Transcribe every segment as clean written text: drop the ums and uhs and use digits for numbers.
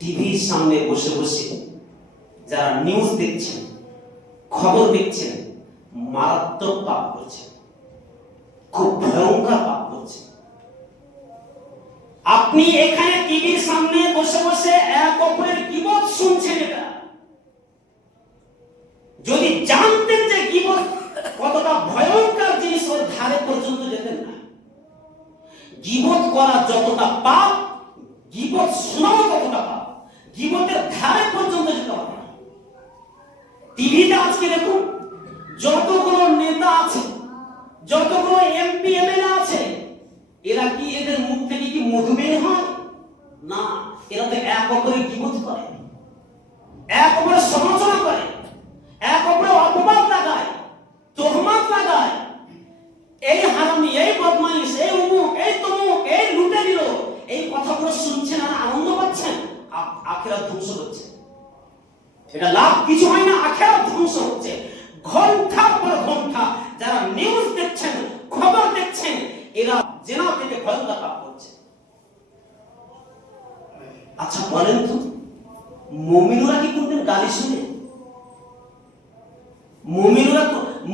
টিভির সামনে বসে বসে যারা নিউজ দেখছেন, খবর দেখছেন, মারাত্মক পাপ করছেন, খুব ভয়ঙ্কর পাপ করছেন। আপনি এখানে টিভির সামনে বসে বসে এক অপরের গীবত শুনছেন। এটা যদি জানতেন যে গীবত কতটা ভয়ঙ্কর জিনিস, ওর ধারে পর্যন্ত যেতেন না। গীবত করা যতটা পাপ, গীবত শোনাও ততটা পাপ। গীবতের ধারে পর্যন্ত যেতে হবে না। টিভিতে আজকে দেখুন, যতগুলো নেতা আছে, যতগুলো এমপি এমএলএ আছে, এরা কি এদের মুখ থেকে কি মধু বের হয়? না, এরা তো এক অপরের গীবত করে, এক অপরের সমালোচনা করে, এক অপরের অপবাদ লাগায়, তোহমত লাগায়। এই হারামি, এই বদমাইশ, এই অমুক, এই তমুক, এই লুটে দিল, এই কথাগুলো শুনছেন আর আনন্দ পাচ্ছেন। আখিরাত ধ্বংস হচ্ছে। এটা লাভ কিছু হয় না, আখিরাত ধ্বংস হচ্ছে। ঘন্টার পর ঘন্টা যারা নিউজ দেখছেন, খবর দেখছেন, এরা জেনা থেকে ভয়ঙ্কর পাপ করছে। আচ্ছা বলেন তো, মুমিনরা কি কোনদিন গালি শুনে?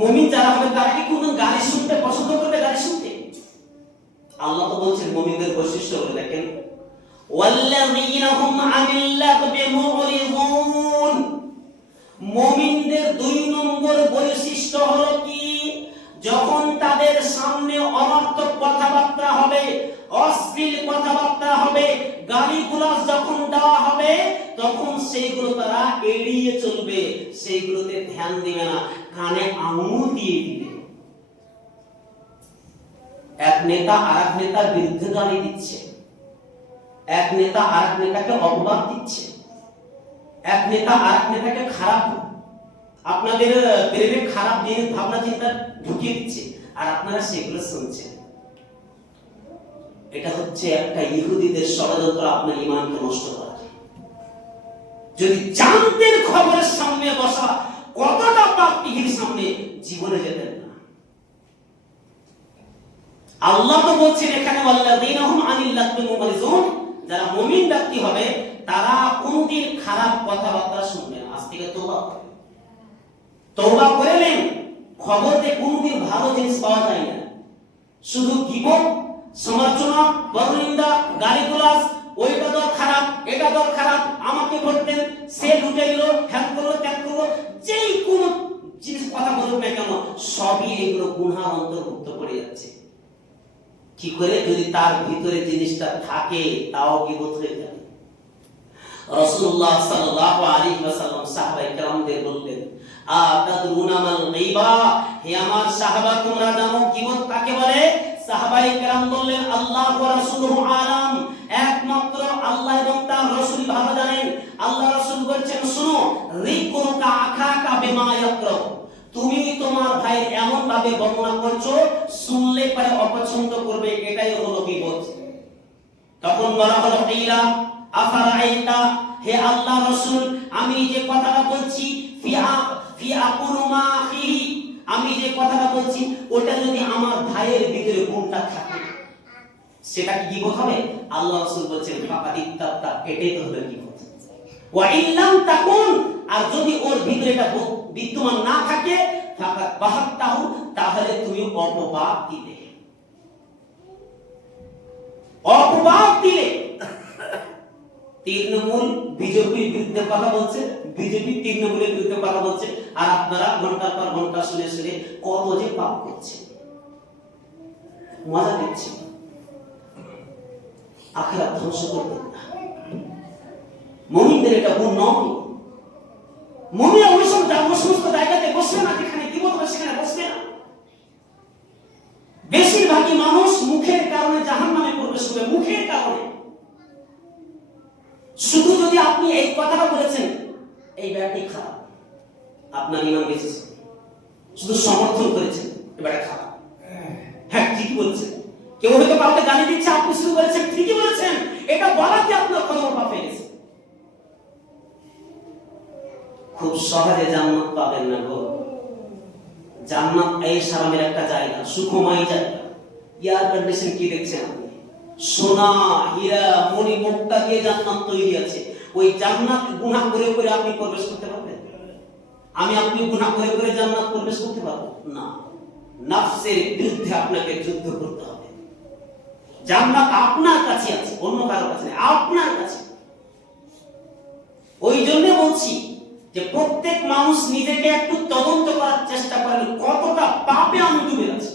মুমিন যারা হবে তারা কি কোনদিন গালি শুনতে পছন্দ করবে? গালি শুনতে? আল্লাহ তো বলছেন মুমিনদের বৈশিষ্ট্য বলে দেখেন, ওয়াল্লাযীনা হুম আনিল লাগবি মুরিদুন। মুমিনদের 2 নম্বর বৈশিষ্ট্য হলো কি? যখন তাদের সামনে অনর্থক কথাবার্তা হবে, অশ্লীল কথাবার্তা হবে, গালিগুলাজ যখন দেওয়া হবে, তখন সেইগুলো তারা এড়িয়ে চলবে, সেইগুলোতে ধ্যান দিবে না, কানে আঙুল দিয়ে দিবে। এক নেতা আরেক নেতার বিরুদ্ধে গালি দিচ্ছে, এক নেতা আরেক নেতাকে অপবাদ দিচ্ছে, এক নেতা আরেক নেতাকে খারাপ, আপনাদের ব্রেনে খারাপ জিনিস ভাবনা চিন্তা ঢুকিয়ে দিচ্ছে, আর আপনারা সেগুলো শুনছেন। এটা হচ্ছে একটা ইহুদিদের ষড়যন্ত্র আপনার ঈমানকে নষ্ট করা। যদি জানতেন খবরের সামনে বসা কতটা পাপ, টিভির সামনে জীবনে যেতেন না। আল্লাহ তো বলছেন এখানে, ওয়াল্লাযীনা হুম আনিল লাগবি মুরিদুন, যারা মুমিন ব্যক্তি হবে তারা কোনদিন খারাপ কথাবার্তা শুনবে না। আজ থেকে তওবা করলেন, খবরে কোনদিন ভালো জিনিস পাওয়া যায় না, শুধু গীবত, সমালোচনা, পরনিন্দা, গালিগালাজ, ওইটা দল খারাপ, এটা দল খারাপ, আমাকে ভোট দেন, সে লুটে দিল, হ্যাঁ করলো, ত্যাগ করলো, যেই কোন জিনিস কথা বলুক না কেন, সবই এগুলো গুনাহ অন্তর্ভুক্ত পড়ে যাচ্ছে। কি করে? যদি তার ভিতরে জিনিসটা থাকে, তাও গীবত হয়ে যাবে। রাসূলুল্লাহ সাল্লাল্লাহু আলাইহি ওয়াসাল্লাম সাহাবায়ে কেরামদের বললেন, আতাদরুনা মাল গীবা, হে আমার সাহাবা তোমরা জানো গীবত কাকে বলে? সাহাবায়ে কেরাম বললেন, আল্লাহ ওয়া রাসূলুহু আলাম, একমাত্র আল্লাহ এবং তার রাসূল ভালো জানেন। আল্লাহ রাসূল বলেন, শুনো, রিকুকা আখাকা বিমা ইয়াকরা, তুমি তোমার ভাইয়ের এমন ভাবে বর্ণনা করছো, শুনলে পরে অপছন্দ করবে, এটাই হলো গীবত। তখন বলা হলো, ইলা আফারাইতা, হে আল্লাহ রাসূল, আমি যে কথাটা বলছি, ফি আকুলু মা আখিহি, আমি যে কথাটা বলছি ওটা যদি আমার ভাইয়ের ভিতরে গুণটা থাকে, সেটা কি গীবত হবে? আল্লাহ রাসূল বলেন, ফাকাদিত্তাতা, এটাই তো হলো গীবত। ওয়া ইল্লাম তাকুন, আর যদি ওর ভিতরে এটা বিদ্যমান না থাকে, ফাকাদ বাহাত্তাহু, তাহলে তুমি অপবাদ দিলে। অপবাদ দিলে। তৃণমূল বিজেপির বিরুদ্ধে কথা বলছে, বিজেপি তৃণমূলের বিরুদ্ধে কথা বলছে, আর আপনারা ঘন্টার পর ঘন্টা শুনে শুনে কত যে পাপ করছে, মজা দিচ্ছে। আখিরাত ধ্বংস করবেন না। মুমিনদের এটা গুণ নয়। মুমিন ওই সমস্ত জায়গাতে বসবে না যেখানে গীবত হবে, সেখানে বসবে না। বেশিরভাগই মানুষ মুখের কারণে জাহান্নামে প্রবেশ করবে, মুখের কারণে। শুধু যদি আপনি এই কথাটা বলেছেন, এই ব্যাপারটি খারাপ, আপনার ঈমান বেঁচেছে, শুধু সমর্থন করেছেন, এবারে খারাপ, হ্যাঁ ঠিকই বলছেন। কেউ হয়তো কাউকে গালি দিচ্ছে, আপনি শুরু করেছেন, ঠিকই বলেছেন, এটা বলাতে আপনার কলম পাপ হয়ে গেছে। খুব সহজে জান্নাত পাবেন না গো। জান্নাত এই সারামের একটা জায়গা, সুখময় জায়গা। এয়ার কন্ডিশন কি দেখছেন আপনি? সোনা, হীরা, মণি, মুক্তা দিয়ে জান্নাত তৈরি আছে। ওই জান্নাত গুনাহ করে করে আপনি প্রবেশ করতে পারবেন? আমি আপনি গুনাহ করে করে জান্নাত প্রবেশ করতে পারবো না। নফসের বিরুদ্ধে আপনাকে যুদ্ধ করতে হবে। জান্নাত আপনার কাছে আছে, অন্য কারো কাছে নেই, আপনার কাছে। ওই জন্য বলছি যে প্রত্যেক মানুষ নিজেকে একটু তদন্ত করার চেষ্টা করেন, কতটা পাপে আমি ডুবে আছি।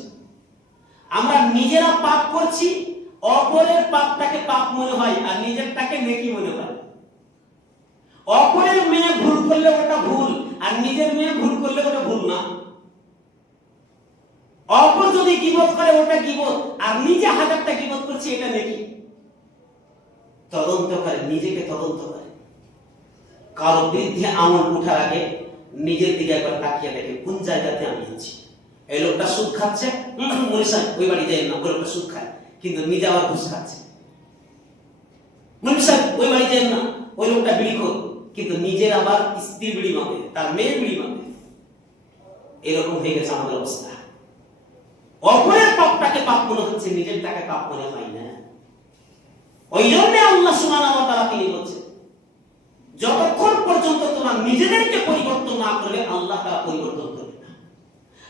আমরা নিজেরা পাপ করছি, অপরের পাপটাকে পাপ মনে হয় আর নিজেরটাকে নেকি মনে হয়। অপরের মেয়ে ভুল করলে ওটা ভুল, আর নিজের মেয়ে ভুল করলে ওটা ভুল না। অপর যদি গীবত করে ওটা গীবত, আর নিজে হাজারটা গীবত করছে এটা নেকি। তদন্ত করে, নিজেকে তদন্ত করে। কারো বিরুদ্ধে আঙুল উঠার আগে নিজের দিকে একবার তাকিয়ে দেখে কোন জায়গাতে আমি আছি। এই লোকটা সুদ খাচ্ছে, মনীষা ওই বাড়ি যায় না, ওই লোকটা সুদ খায় কিন্তু নিজে আবার ঘুষ খাচ্ছে। মনীষা ওই বাড়ি যায় না, ওই লোকটা বিড়ি খোর কিন্তু নিজের আবার স্ত্রী বিড়ি মাপে, তার মেয়ে বিড়ি মাপে। এরকম হয়ে গেছে আমাদের অবস্থা। অপরের পাপটাকে পাপ মনে হচ্ছে, নিজের টাকে পাপ মনে হয় না। ওই জন্য আল্লাহ সুবহানাহু ওয়া তাআলা তিনি বলছেন, যতক্ষণ পর্যন্ত তোমরা নিজেদেরকে পরিবর্তন না করবে আল্লাহ তাআলা পরিবর্তন করবে না।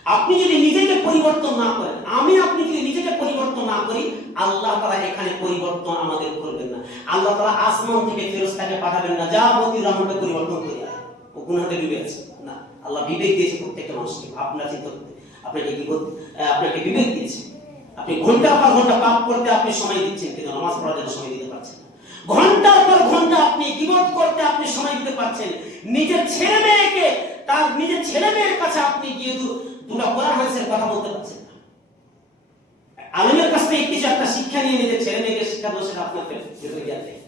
আপনি যদি নিজেকে পরিবর্তন না করেন, আমি আপনি যদি নিজেকে পরিবর্তন না করি, আল্লাহ তাআলা এখানে পরিবর্তন আমাদের করবেন না। আল্লাহ তাআলা আসমান থেকে ফেরেশতাকে পাঠাবেন না, যা বতি রহমতে পরিবর্তন করে আয়, ও গুনাহে ডুবে আছে না। আল্লাহ বিবেক দিয়েছে প্রত্যেকটা মানুষকে, আপনার চিন্তা করতে, আপনাকে কি করতে, আপনাকে বিবেক দিয়েছে। আপনি ঘন্টার পর ঘন্টা পাপ করতে আপনি সময় দিচ্ছেন কিন্তু নামাজ পড়ার জন্য সময় দিতে পারছেন না। ঘন্টার পর ঘন্টা আপনি গীবত করতে আপনি সময় দিতে পারছেন। নিজের ছেলে মেয়েকে, তার নিজের ছেলে মেয়ের কাছে আপনি গিয়ে দুটো কোরআন হাদিসের কথা বলতে পারছেন না। আলেমের কাছ থেকে কিছু একটা শিক্ষা নিয়ে নিজের ছেলে মেয়েকে শিক্ষা দেওয়া, সেটা আপনাকে জ্ঞান নেই।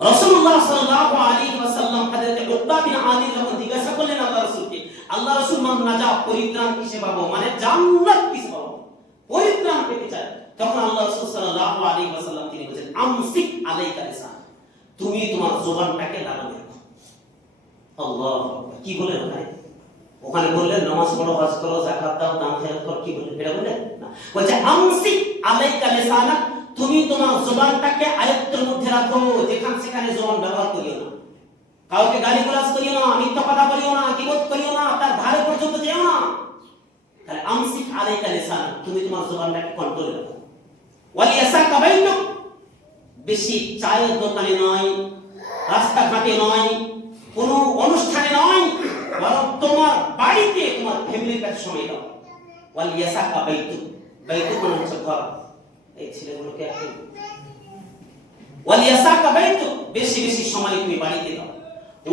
রাসূলুল্লাহ সাল্লাল্লাহু আলাইহি ওয়াসাল্লাম হযরত উকবা বিন আমির যখন জিজ্ঞাসা করলেন আল্লাহ রাসূলকে, আল্লাহ রাসূল মান নাজাত, পরিত্রাণ কিসে পাবো, মানে জান্নাত কিসে পাবো, পরিত্রাণ পেতে চাই, তখন আল্লাহ রাসূল সাল্লাল্লাহু আলাইহি ওয়াসাল্লাম তিনি বলেন, আমসিক আলাইকা লিসান, তুমি তোমার জবানটাকে লাগাম রাখো। আল্লাহু আকবার। কি বলেন ভাই? ওখানে বললেন নামাজ পড়ো, হজ করো, যাকাত দাও, দান খয়রাত করো, কি বললেন? এটা বললেন না। বলছে আমসিক আলাইকা লিসানাক, তুমি তোমার জবানটাকে আয়ত্তের মধ্যে রাখো, যেখানে সেখানে জবান ব্যবহার করিও না। কাউকে গালিগালাজ করিও না, মিথ্যা কথা বলিও না, গীবত করিও না, তার ধারে পর্যন্ত যেও না। তাহলে আমসিক আলাইকা লিসানাক, তুমি তোমার জবানটাকে কন্ট্রোলে রাখো। ওয়ালিয়াসাকা বাইতুক, বেশি চায়ের দোকানে নয়, রাস্তাঘাটে নয়, কোনো অনুষ্ঠানে নয়, বরং তোমার বাড়িতে তোমার ফ্যামিলির কাছে সময় দাও। ওয়ালিয়াসাকা বাইতুক, বাইতুক মানে হচ্ছে ঘর। এই ছেলেগুলোকে একটু ওয়ালিয়াসাকা বাইতুক, বেশি বেশি সময় তুমি বাড়িতে দাও।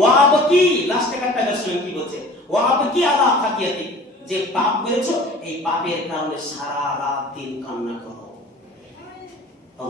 ওয়াবকি, লাস্টে একটা ভার্সন কি বলছে, ওয়াবকি আলা খাতিয়াতি, যে পাপ করেছো এই পাপের কারণে সারা রাত দিন কান্না করো।